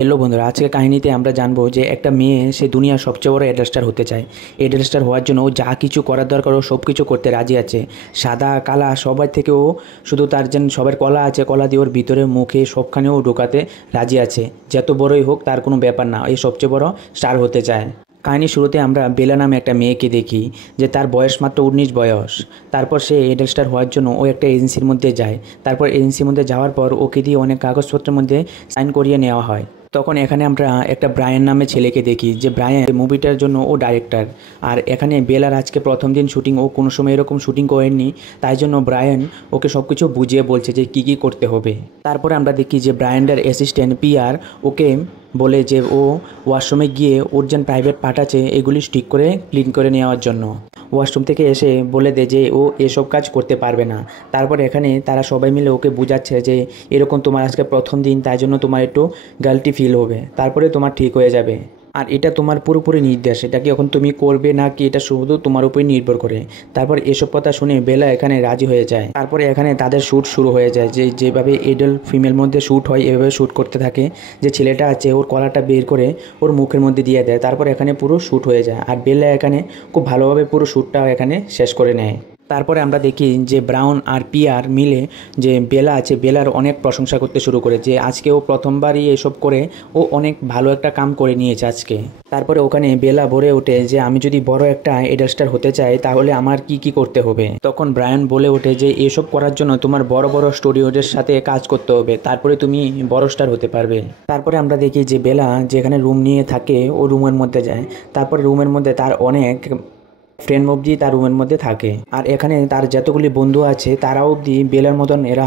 Hello বন্ধুরা, আজকের কাহিনীতে আমরা জানবো যে একটা মেয়ে সে দুনিয়ার সবচেয়ে বড় এডেল স্টার হতে চায়। এডেল স্টার হওয়ার জন্য ও যা কিছু করার দরকার ও সব কিছু করতে রাজি আছে। সাদা কালা সবার থেকে ও শুধু তার যেন সবার কলা আছে, কলা দিয়ে ওর ভিতরে মুখে সবখানেও ঢোকাতে রাজি আছে। যত বড়ই হোক তার কোনো ব্যাপার না, এই সবচেয়ে বড় স্টার হতে চায়। কাহিনীর শুরুতে আমরা বেলা নামে একটা মেয়েকে দেখি যে তার বয়স মাত্র 19 বয়স। তারপর সে এডেল স্টার হওয়ার জন্য ও একটা এজেন্সির মধ্যে যায়। তারপর এজেন্সির মধ্যে যাওয়ার পর ওকে দিয়ে অনেক কাগজপত্রের মধ্যে সাইন করিয়ে নেওয়া হয়। তখন এখানে আমরা একটা ব্রায়ান নামে ছেলেকে দেখি যে ব্রায়ান মুভিটার জন্য ও ডাইরেক্টর। আর এখানে বেলার আজকে প্রথম দিন শুটিং, ও কোনো সময় এরকম শুটিং করেননি, তাই জন্য ব্রায়ান ওকে সব কিছু বুঝিয়ে বলছে যে কী কী করতে হবে। তারপরে আমরা দেখি যে ব্রায়ানের অ্যাসিস্ট্যান্ট পিয়ার ওকে বলে যে ও ওয়াশরুমে গিয়ে ওর যেন প্রাইভেট পার্ট আছে এগুলি ঠিক করে ক্লিন করে নেওয়ার জন্য। ওয়াশরুম থেকে এসে বলে দেয় যে ও এসব কাজ করতে পারবে না। তারপর এখানে তারা সবাই মিলে ওকে বোঝাচ্ছে যে এরকম তোমার আজকে প্রথম দিন, তাই জন্য তোমার একটু গাল্টি ফিল হবে, তারপরে তোমার ঠিক হয়ে যাবে। আর এটা তোমার পুরোপুরি নির্দেশ, এটা কি এখন তুমি করবে না কি এটা শুধু তোমার উপরই নির্ভর করে। তারপর এসব কথা শুনে বেলা এখানে রাজি হয়ে যায়। তারপরে এখানে তাদের শ্যুট শুরু হয়ে যায়, যে যেভাবে এডাল ফিমেল মধ্যে শ্যুট হয় এভাবে শ্যুট করতে থাকে। যে ছেলেটা আছে ওর কলারটা বের করে ওর মুখের মধ্যে দিয়ে দেয়, তারপর এখানে পুরো শ্যুট হয়ে যায়। আর বেলা এখানে খুব ভালোভাবে পুরো শ্যুটটা এখানে শেষ করে নেয়। তারপরে আমরা দেখি যে ব্রাউন আর পিয়ার মিলে যে বেলা আছে বেলার অনেক প্রশংসা করতে শুরু করে, যে আজকে ও প্রথমবারই এসব করে ও অনেক ভালো একটা কাম করে নিয়েছে আজকে। তারপরে ওখানে বেলা বলে ওঠে যে আমি যদি বড় একটা এডাল স্টার হতে চাই তাহলে আমার কি কি করতে হবে। তখন ব্রায়ান বলে ওঠে যে এসব করার জন্য তোমার বড় বড় স্টুডিওদের সাথে কাজ করতে হবে, তারপরে তুমি বড় স্টার হতে পারবে। তারপরে আমরা দেখি যে বেলা যেখানে রুম নিয়ে থাকে ও রুমের মধ্যে যায়। তারপরে রুমের মধ্যে তার অনেক ফ্রেন্ড অবধি তার রুমের মধ্যে থাকে। আর এখানে তার যতগুলি বন্ধু আছে তারা অবধি বেলার মতন এরা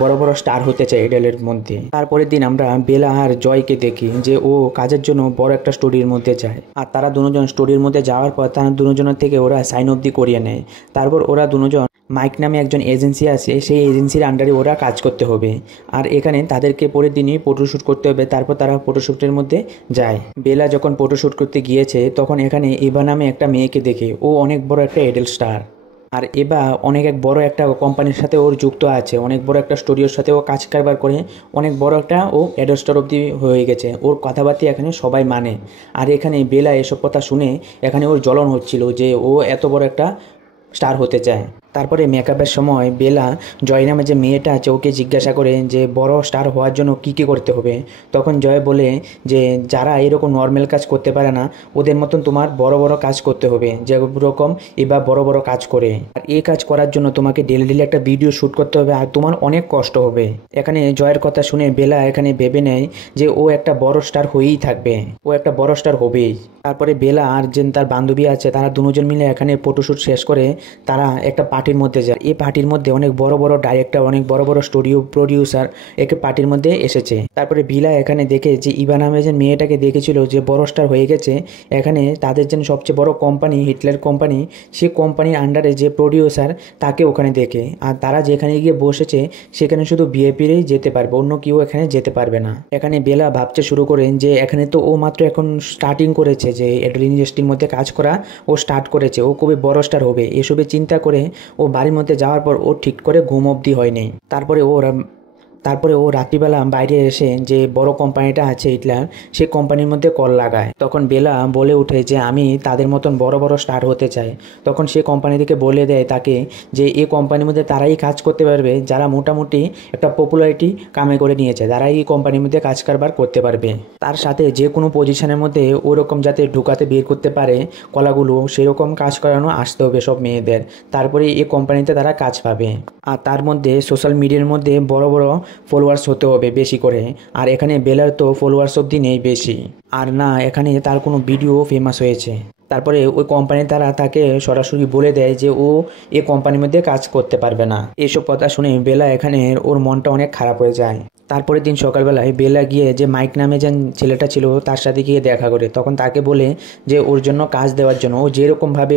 বড় বড় স্টার হতে চায় এডেলের মধ্যে। তারপরের দিন আমরা বেলা আর জয়কে দেখি যে ও কাজের জন্য বড় একটা স্টোরির মধ্যে যায়। আর তারা দুজন স্টোরির মধ্যে যাওয়ার পর তারা দুজনের থেকে ওরা সাইন অবধি করিয়ে নেয়। তারপর ওরা দুজন মাইক নামে একজন এজেন্সি আছে, সেই এজেন্সির আন্ডারে ওরা কাজ করতে হবে। আর এখানে তাদেরকে পরের দিনই ফটোশ্যুট করতে হবে। তারপর তারা ফটোশ্যুটের মধ্যে যায়। বেলা যখন ফটোশ্যুট করতে গিয়েছে তখন এখানে এভা নামে একটা মেয়েকে দেখে, ও অনেক বড় একটা এডেল স্টার। আর এবার অনেক এক বড় একটা কোম্পানির সাথে ওর যুক্ত আছে, অনেক বড় একটা স্টুডিওর সাথে ও কাজ কারবার করে অনেক বড় একটা ও এডেল স্টার অবধি হয়ে গেছে। ওর কথাবার্তা এখানে সবাই মানে। আর এখানে বেলা এসব কথা শুনে এখানে ওর জ্বলন হচ্ছিল যে ও এত বড় একটা স্টার হতে চায়। তারপরে মেকআপের সময় বেলা জয় নামে যে মেয়েটা আছে ওকে জিজ্ঞাসা করে যে বড় স্টার হওয়ার জন্য কী কী করতে হবে। তখন জয় বলে যে যারা এরকম নর্মাল কাজ করতে পারে না ওদের মতন তোমার বড় বড় কাজ করতে হবে, যেরকম এবার বড় বড় কাজ করে। আর এই কাজ করার জন্য তোমাকে ডেলি ডেলি একটা ভিডিও শ্যুট করতে হবে আর তোমার অনেক কষ্ট হবে। এখানে জয়ের কথা শুনে বেলা এখানে ভেবে নেয় যে ও একটা বড় স্টার হয়েই থাকবে, ও একটা বড় স্টার হবেই। তারপরে বেলা আর যে তার বান্ধবী আছে তারা দুজন মিলে এখানে ফটোশ্যুট শেষ করে তারা একটা পার্টির মধ্যে যায়। এই পার্টির মধ্যে অনেক বড় বড় ডাইরেক্টর, অনেক বড় বড় স্টুডিও প্রডিউসার একে পার্টির মধ্যে এসেছে। তারপরে বিলা এখানে দেখে যে ইভা নামে যে মেয়েটাকে দেখেছিল যে বড় স্টার হয়ে গেছে, এখানে তাদের যেন সবচেয়ে বড় কোম্পানি হিটলার কোম্পানি, সেই কোম্পানির আন্ডারে যে প্রডিউসার তাকে ওখানে দেখে। আর তারা যেখানে গিয়ে বসেছে সেখানে শুধু ভিআইপিরাই যেতে পারবে, অন্য কেউ এখানে যেতে পারবে না। এখানে বেলা ভাবতে শুরু করেন যে এখানে তো ও মাত্র এখন স্টার্টিং করেছে, যে এডেল ইন্ডাস্ট্রির মধ্যে কাজ করা ও স্টার্ট করেছে, ও খুবই বড় স্টার হবে। এসবে চিন্তা করে ও বাড়ির মধ্যে যাওয়ার পর ও ঠিক করে ঘুম অবধি হয়নি। তারপরে ও রাত্রিবেলা বাইরে এসে যে বড় কোম্পানিটা আছে হিটলার, সেই কোম্পানির মধ্যে কল লাগায়। তখন বেলা বলে ওঠে যে আমি তাদের মতন বড় বড় স্টার হতে চাই। তখন সে কোম্পানি থেকে বলে দেয় তাকে যে এই কোম্পানির মধ্যে তারাই কাজ করতে পারবে যারা মোটামুটি একটা পপুলারিটি কামে করে নিয়েছে, তারাই এই কোম্পানির মধ্যে কাজ কারবার করতে পারবে। তার সাথে যে কোনো পজিশনের মধ্যে ওরকম যাতে ঢুকাতে বের করতে পারে কলাগুলো, সেরকম কাজ করানো আসতে হবে সব মেয়েদের, তারপরে এই কোম্পানিতে তারা কাজ পাবে। আর তার মধ্যে সোশ্যাল মিডিয়ার মধ্যে বড় বড় ফলোয়ার্স হতে হবে বেশি করে। আর এখানে বেলার তো ফলোয়ার্স অবধি নেই বেশি, আর না এখানে তার কোনো ভিডিও ফেমাস হয়েছে। তারপরে ওই কোম্পানি তারা তাকে সরাসরি বলে দেয় যে ও এই কোম্পানির মধ্যে কাজ করতে পারবে না। এসব কথা শুনে বেলা এখানে ওর মনটা অনেক খারাপ হয়ে যায়। তারপরের দিন সকালবেলায় বেলা গিয়ে যে মাইক নামে যে ছেলেটা ছিল তার সাথে গিয়ে দেখা করে, তখন তাকে বলে যে ওর জন্য কাজ দেওয়ার জন্য ও যেরকমভাবে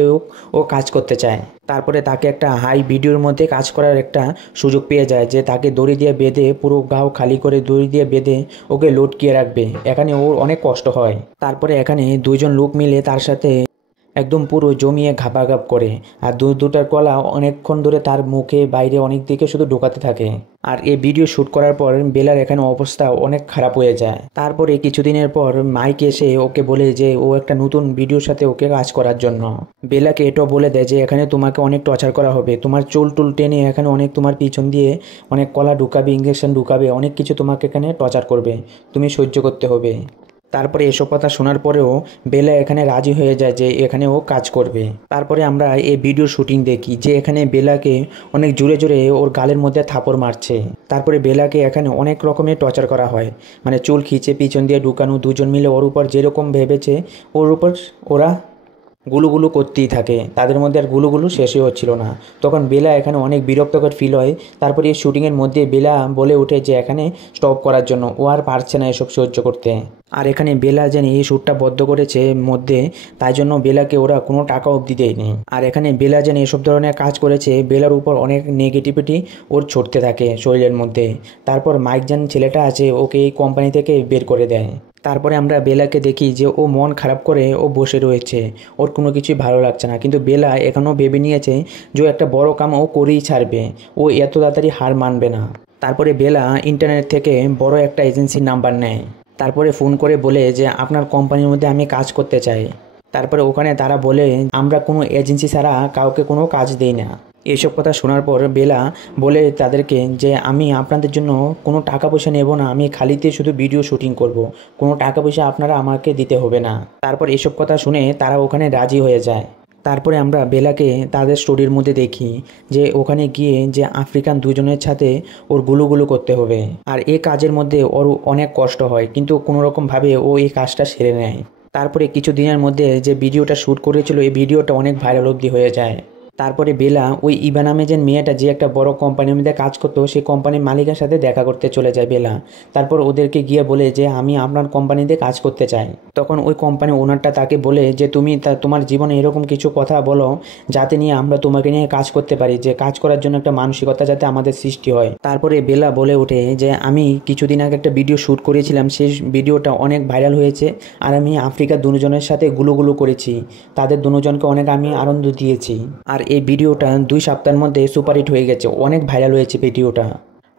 ও কাজ করতে চায়। তারপরে তাকে একটা হাই ভিডিওর মধ্যে কাজ করার একটা সুযোগ পেয়ে যায়, যে তাকে দড়ি দিয়ে বেঁধে পুরো গাও খালি করে দড়ি দিয়ে বেঁধে ওকে লটকিয়ে রাখবে। এখানে ওর অনেক কষ্ট হয়। তারপরে এখানে দুইজন লোক মিলে তার সাথে একদম পুরো জমিয়ে ঘাপাঘাপ করে। আর দুটার কলা অনেকক্ষণ ধরে তার মুখে বাইরে অনেক দিকে শুধু ঢোকাতে থাকে। আর এই ভিডিও শ্যুট করার পর বেলার এখানে অবস্থা অনেক খারাপ হয়ে যায়। তারপরে কিছুদিনের পর মাইক এসে ওকে বলে যে ও একটা নতুন ভিডিওর সাথে ওকে কাজ করার জন্য। বেলাকে এটাও বলে দেয় যে এখানে তোমাকে অনেক টর্চার করা হবে, তোমার চুল টুল টেনে এখানে অনেক তোমার পিছন দিয়ে অনেক কলা ঢুকাবে, ইঞ্জেকশন ঢুকাবে, অনেক কিছু তোমাকে এখানে টর্চার করবে, তুমি সহ্য করতে হবে। তারপরে এসব কথা শোনার পরেও বেলা এখানে রাজি হয়ে যায় যে এখানে ও কাজ করবে। তারপরে আমরা এই ভিডিও শুটিং দেখি যে এখানে বেলাকে অনেক জোরে জোরে ওর গালের মধ্যে থাপড় মারছে। তারপরে বেলাকে এখানে অনেক রকমের টর্চার করা হয়, মানে চুল খিঁচে পিছন দিয়ে ঢুকানো, দুজন মিলে ওর উপর যেরকম ভেবেছে ওর উপর ওরা গুলুগুলু করতেই থাকে, তাদের মধ্যে আর গুলুগুলু শেষই হচ্ছিল না। তখন বেলা এখানে অনেক বিরক্তকর ফিল হয়। তারপরে এই শুটিংয়ের মধ্যে বেলা বলে ওঠে যে এখানে স্টপ করার জন্য, ও আর পারছে না এসব সহ্য করতে। আর এখানে বেলা যেন এই শ্যুটটা বদ্ধ করেছে মধ্যে, তাই জন্য বেলাকে ওরা কোনো টাকা অবধি দেয়নি। আর এখানে বেলা যেন এসব ধরনের কাজ করেছে, বেলার উপর অনেক নেগেটিভিটি ওর ছড়তে থাকে শরীরের মধ্যে। তারপর মাইক যেন ছেলেটা আছে ওকে এই কোম্পানি থেকে বের করে দেয়। তারপরে আমরা বেলাকে দেখি যে ও মন খারাপ করে ও বসে রয়েছে, ওর কোনো কিছুই ভালো লাগছে না। কিন্তু বেলা এখনও ভেবে নিয়েছে যে একটা বড় কাম ও করেই ছাড়বে, ও এত তাড়াতাড়ি হার মানবে না। তারপরে বেলা ইন্টারনেট থেকে বড় একটা এজেন্সির নাম্বার নেয়। তারপরে ফোন করে বলে যে আপনার কোম্পানির মধ্যে আমি কাজ করতে চাই। তারপরে ওখানে তারা বলে আমরা কোনো এজেন্সি ছাড়া কাউকে কোনো কাজ দেই না। এইসব কথা শোনার পর বেলা বলে তাদেরকে যে আমি আপনাদের জন্য কোনো টাকা পয়সা নেব না, আমি খালিতে শুধু ভিডিও শুটিং করব, কোনো টাকা পয়সা আপনারা আমাকে দিতে হবে না। তারপর এসব কথা শুনে তারা ওখানে রাজি হয়ে যায়। তারপরে আমরা বেলাকে তাদের স্টোরির মধ্যে দেখি যে ওখানে গিয়ে যে আফ্রিকান দুজনের সাথে ওর গুলুগুলু করতে হবে। আর এই কাজের মধ্যে ওর অনেক কষ্ট হয়, কিন্তু কোনোরকমভাবে ও এই কাজটা সেরে নেয়। তারপরে কিছু দিনের মধ্যে যে ভিডিওটা শ্যুট করেছিল এই ভিডিওটা অনেক ভাইরাল অবধি হয়ে যায়। তারপরে বেলা ওই ইভা নামে যে মেয়েটা যে একটা বড় কোম্পানির মধ্যে কাজ করতো সেই কোম্পানির মালিকের সাথে দেখা করতে চলে যায় বেলা। তারপর ওদেরকে গিয়ে বলে যে আমি আপনার কোম্পানিতে কাজ করতে চাই। তখন ওই কোম্পানির ওনারটা তাকে বলে যে তুমি তোমার জীবনে এরকম কিছু কথা বলো যাতে নিয়ে আমরা তোমাকে নিয়ে কাজ করতে পারি, যে কাজ করার জন্য একটা মানসিকতা যাতে আমাদের সৃষ্টি হয়। তারপরে বেলা বলে ওঠে যে আমি কিছুদিন আগে একটা ভিডিও শ্যুট করেছিলাম, সেই ভিডিওটা অনেক ভাইরাল হয়েছে, আর আমি আফ্রিকার দুজনের সাথে গুলুগুলু করেছি, তাদের দুজনকে অনেক আমি আনন্দ দিয়েছি। আর এই ভিডিওটা 2 সপ্তাহের মধ্যে সুপারহিট হয়ে গেছে, অনেক ভাইরাল হয়েছে ভিডিওটা।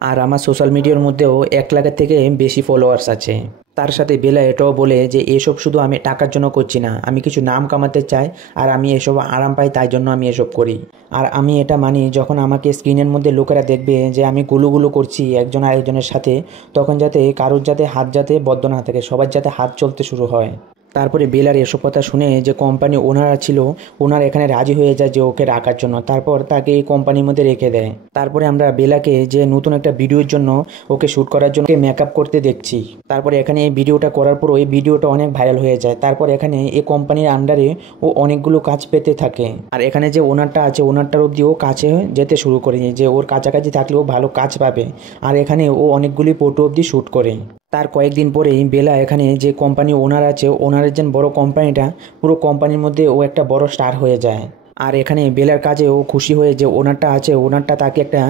আর আমার সোশ্যাল মিডিয়ার মধ্যেও 1 লাখের থেকে বেশি ফলোয়ার্স আছে। তার সাথে বেলা এটাও বলে যে এসব শুধু আমি টাকার জন্য করছি না, আমি কিছু নাম কামাতে চাই, আর আমি এসব আরাম পাই, তাই জন্য আমি এসব করি। আর আমি এটা মানি যখন আমাকে স্ক্রিনের মধ্যে লোকেরা দেখবে যে আমি গুলুগুলু করছি একজন আরেকজনের সাথে, তখন যাতে কারোর যাতে হাত যাতে বদ্ধ না থাকে, সবার যাতে হাত চলতে শুরু হয়। তারপরে বেলার এসব কথা শুনে যে কোম্পানি ওনারা ছিল ওনারা এখানে রাজি হয়ে যায় যে ওকে রাখার জন্য। তারপর তাকে এই কোম্পানির মধ্যে রেখে দেয়। তারপরে আমরা বেলাকে যে নতুন একটা ভিডিওর জন্য ওকে শ্যুট করার জন্য মেকআপ করতে দেখছি। তারপরে এখানে এই ভিডিওটা করার পর এই ভিডিওটা অনেক ভাইরাল হয়ে যায়। তারপর এখানে এই কোম্পানির আন্ডারে ও অনেকগুলো কাজ পেতে থাকে। আর এখানে যে ওনারটা আছে ওনারটার অবধি ও কাছে যেতে শুরু করে, যে ওর কাছাকাছি থাকলে ও ভালো কাজ পাবে। আর এখানে ও অনেকগুলি ফটো অবধি শ্যুট করে। তার কয়েকদিন পরেই বেলা এখানে যে কোম্পানি ওনার আছে ওনারের যে বড় কোম্পানিটা, পুরো কোম্পানির মধ্যে ও একটা বড় স্টার হয়ে যায়। আর এখানে বেলার কাজে ও খুশি হয়ে যে ওনারটা আছে ওনারটা তাকে একটা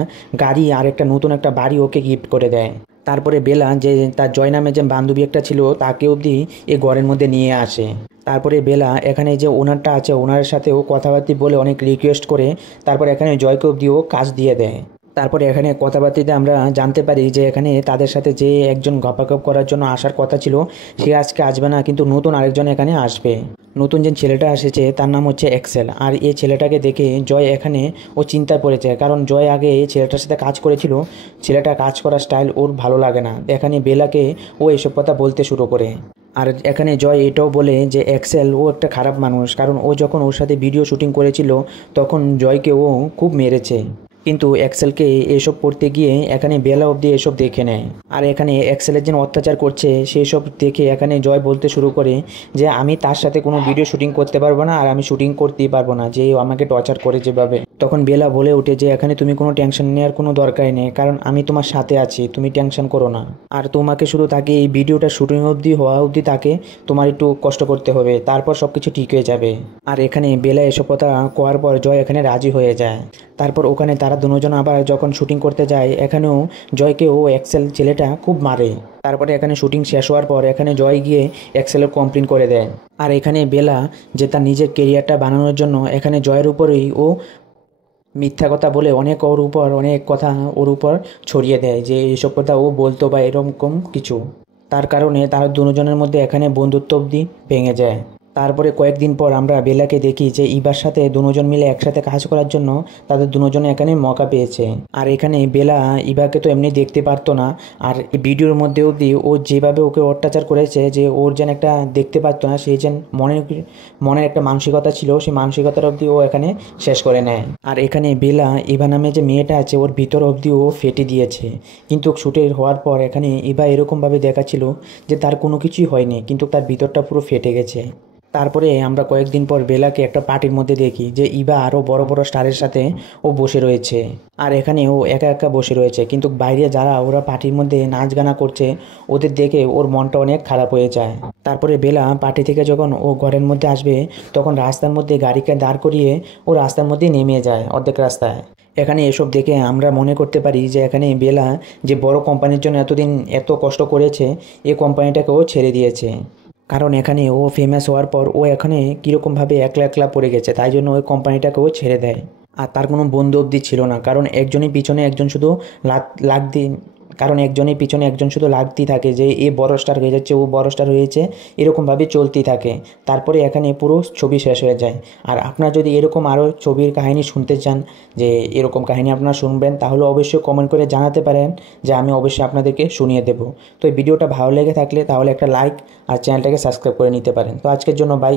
গাড়ি আর একটা নতুন একটা বাড়ি ওকে গিফট করে দেয়। তারপরে বেলা যে তার জয় নামে যে বান্ধবী একটা ছিল তাকে অবধি এই ঘরের মধ্যে নিয়ে আসে। তারপরে বেলা এখানে যে ওনারটা আছে ওনারের সাথে ও কথাবার্তা বলে অনেক রিকোয়েস্ট করে, তারপর এখানে জয়কে অবধি ও কাজ দিয়ে দেয়। তারপরে এখানে কথাবার্তাতে আমরা জানতে পারি যে এখানে তাদের সাথে যে একজন গপাগপ করার জন্য আসার কথা ছিল সে আজকে আসবে না, কিন্তু নতুন আরেকজন এখানে আসবে। নতুন যে ছেলেটা এসেছে তার নাম হচ্ছে এক্সেল। আর এই ছেলেটাকে দেখে জয় এখানে ও চিন্তায় পড়েছে, কারণ জয় আগে এই ছেলেটার সাথে কাজ করেছিল, ছেলেটা কাজ করার স্টাইল ওর ভালো লাগে না। এখানে বেলাকে ও এসব কথা বলতে শুরু করে। আর এখানে জয় এটাও বলে যে এক্সেল ও একটা খারাপ মানুষ, কারণ ও যখন ওর সাথে ভিডিও শুটিং করেছিল তখন জয়কে ও খুব মেরেছে। কিন্তু এক্সেলকে এসব করতে গিয়ে এখানে বেলা অবধি এসব দেখে নেয়। আর এখানে এক্সেলের যে অত্যাচার করছে সেই সব দেখে এখানে জয় বলতে শুরু করে যে আমি তার সাথে কোনো ভিডিও শুটিং করতে পারবো না, আর আমি শুটিং করতেই পারবো না, যে আমাকে টর্চার করে যেভাবে। তখন বেলা বলে ওঠে যে এখানে তুমি কোনো টেনশন নেওয়ার কোনো দরকারই নেই, কারণ আমি তোমার সাথে আছি, তুমি টেনশন করো না। আর তোমাকে শুধু তাকে এই ভিডিওটা শুটিং অবধি হওয়া অবধি তাকে তোমার একটু কষ্ট করতে হবে, তারপর সব কিছু ঠিক হয়ে যাবে। আর এখানে বেলা এসব কথা কোয়ার পর জয় এখানে রাজি হয়ে যায়। তারপর ওখানে তারা দুজন আবার যখন শুটিং করতে যায় এখানেও জয়কে ও এক্সেল ছেলেটা খুব মারে। তারপরে এখানে শুটিং শেষ হওয়ার পর এখানে জয় গিয়ে এক্সেলের কমপ্লেন করে দেয়। আর এখানে বেলা যে তার নিজের কেরিয়ারটা বানানোর জন্য এখানে জয়ের উপরেই ও মিথ্যা কথা বলে অনেক কথা ওর উপর ছড়িয়ে দেয় যে এইসব কথা ও বলতো বা এরকম কিছু। তার কারণে তারা দুজনের মধ্যে এখানে বন্ধুত্ব অবধি ভেঙে যায়। তারপরে কয়েকদিন পর আমরা বেলাকে দেখি যে ইবার সাথে দুজন মিলে একসাথে কাজ করার জন্য তাদের দুজনে এখানে মৌকা পেয়েছে। আর এখানে বেলা ইবাকে তো এমনি দেখতে পারতো না, আর এই ভিডিওর মধ্যে অবধি ও যেভাবে ওকে অত্যাচার করেছে যে ওর যেন একটা দেখতে পারতো না, সেই যেন মনের একটা মানসিকতা ছিল, সেই মানসিকতার অবধি ও এখানে শেষ করে নেয়। আর এখানে বেলা ইভা নামে যে মেয়েটা আছে ওর ভিতর অবধি ও ফেটে দিয়েছে, কিন্তু শুটের হওয়ার পর এখানে ইভা এরকমভাবে দেখাচ্ছিল যে তার কোনো কিছুই হয়নি, কিন্তু তার ভিতরটা পুরো ফেটে গেছে। তারপরে আমরা কয়েকদিন পর বেলাকে একটা পার্টির মধ্যে দেখি যে ইভা আরও বড় বড় স্টারের সাথে ও বসে রয়েছে, আর এখানে ও একা একা বসে রয়েছে। কিন্তু বাইরে যারা ওরা পার্টির মধ্যে নাচ গানা করছে ওদের দেখে ওর মনটা অনেক খারাপ হয়ে যায়। তারপরে বেলা পার্টি থেকে যখন ও ঘরের মধ্যে আসবে তখন রাস্তার মধ্যে গাড়িকে দাঁড় করিয়ে ও রাস্তার মধ্যেই নেমে যায় অর্ধেক রাস্তায়। এখানে এসব দেখে আমরা মনে করতে পারি যে এখানে বেলা যে বড় কোম্পানির জন্য এতদিন এত কষ্ট করেছে এই কোম্পানিটাকেও ছেড়ে দিয়েছে, কারণ এখানে ও ফেমাস হওয়ার পর ও এখানে কীরকমভাবে একলা একলা পড়ে গেছে, তাই জন্য ওই কোম্পানিটাকেও ছেড়ে দেয়। আর তার কোনো বন্ধু অবধি ছিল না, কারণ একজনের পিছনে একজন শুধু লাগতেই থাকে যে এ বড় স্টার হয়ে যাচ্ছে, ও বড় স্টার হয়েছে, এরকমভাবে চলতেই থাকে। তারপরে এখানে পুরো ছবি শেষ হয়ে যায়। আর আপনারা যদি এরকম আরও ছবির কাহিনী শুনতে চান, যে এরকম কাহিনী আপনারা শুনবেন, তাহলে অবশ্যই কমেন্ট করে জানাতে পারেন, যে আমি অবশ্যই আপনাদেরকে শুনিয়ে দেব। তো এই ভিডিওটা ভালো লেগে থাকলে তাহলে একটা লাইক আর চ্যানেলটাকে সাবস্ক্রাইব করে নিতে পারেন। তো আজকের জন্য বাই।